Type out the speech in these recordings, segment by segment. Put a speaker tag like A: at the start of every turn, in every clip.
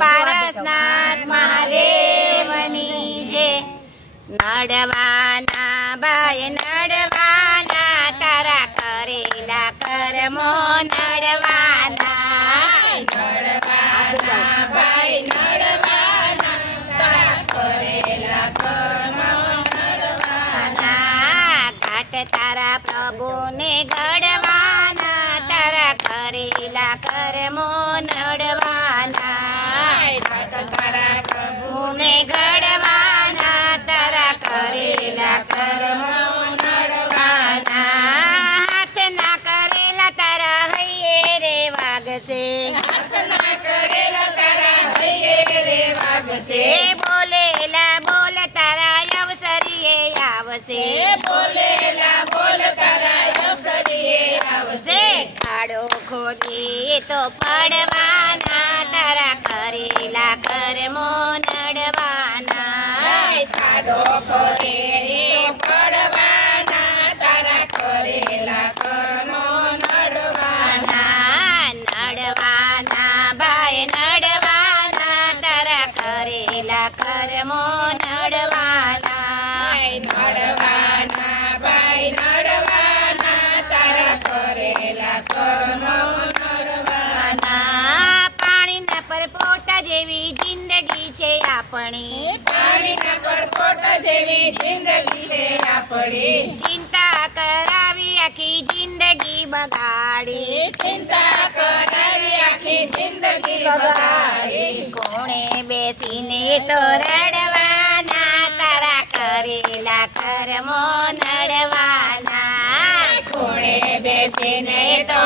A: પારસનાથ મહાદેવની નડવાના ભાઈ નડવાના તારા કરેલા કરમો નડવાના. ભાઈ નડવાના તારા કરેલા કર્મો કર્મો નડવાના ઘાટ તારા પ્રભુને ઘડવાના તારા કરેલા કર્મો નડવાના હાથ ના કરેલા તારા હૈયે રે વાગશે હાથ ના કરેલા તારા હૈયે રે વાગશે બોલેલા બોલ તારા અવસરીએ આવશે બોલેલા બોલ તારા અવસરીએ આવશે ખાડો ખોલી તો પડવાના તારા કરેલા કર્મો નડવાના ખાડો ખોલી આપણી.
B: પાણીના પરપોટ જેવી જિંદગી છે આપણી.
A: ચિંતા કરાવી આખી જિંદગી બગાડી.
B: ચિંતા કરાવી આખી જિંદગી બગાડી.
A: કોણે બેસીને તો રડવાના તારા કરેલા કર્મો નડવાના.
B: કોણે બેસીને તો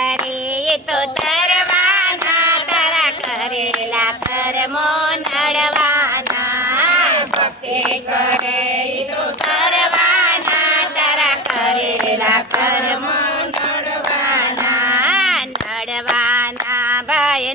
A: કરે એ
B: તો
A: તરવાના તારા કરેલા તરમો નડવાના
B: ભક્તિ કરે ઈ તો
A: તરવાના તારા કરેલા કર્મો
B: નડવાના
A: નડવાના ભાઈ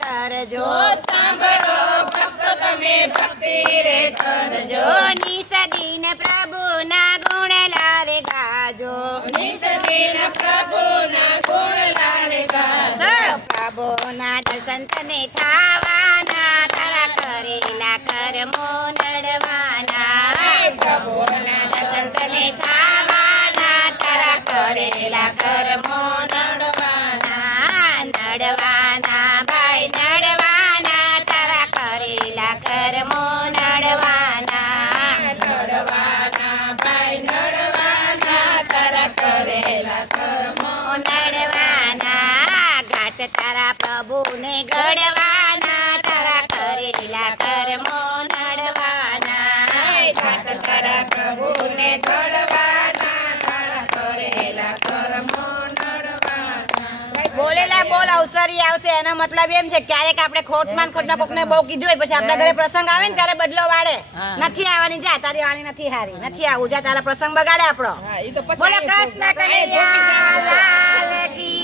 A: કરજો
B: સાંભળો ભક્તો તમે ભક્તિ રે કરજો
A: નિસદીન પ્રભુના ગુણ લારે ગાજો.
B: નિસદીન પ્રભુના ગુણ લારે ગાજો.
A: પ્રભુના દર્શન તને થાવાના તારા કરેલા કર્મો નડવાના.
B: પ્રભુના
A: દર્શન તને થાવાના તારા કરેલા કર્મો કર્મો નડવાના
B: નડવાના ભાઈ નડવાના તારા કરેલા કર્મો
A: નડવાના ઘાટ તારા પ્રભુને ઘડવાના બોલેલા બોલ અવસરી આવશે. એનો મતલબ એમ છે ક્યારેક આપણે ખોટમાં ખોટ ના કોકને બહુ કીધું હોય પછી આપણા ઘરે પ્રસંગ આવે ને ત્યારે બદલો વાળે. નથી આવવાની જા તારી વાણી નથી હારી. નથી આવું જા તારા પ્રસંગ બગાડે આપણો. બોલો કૃષ્ણ કનૈયા લાલ કી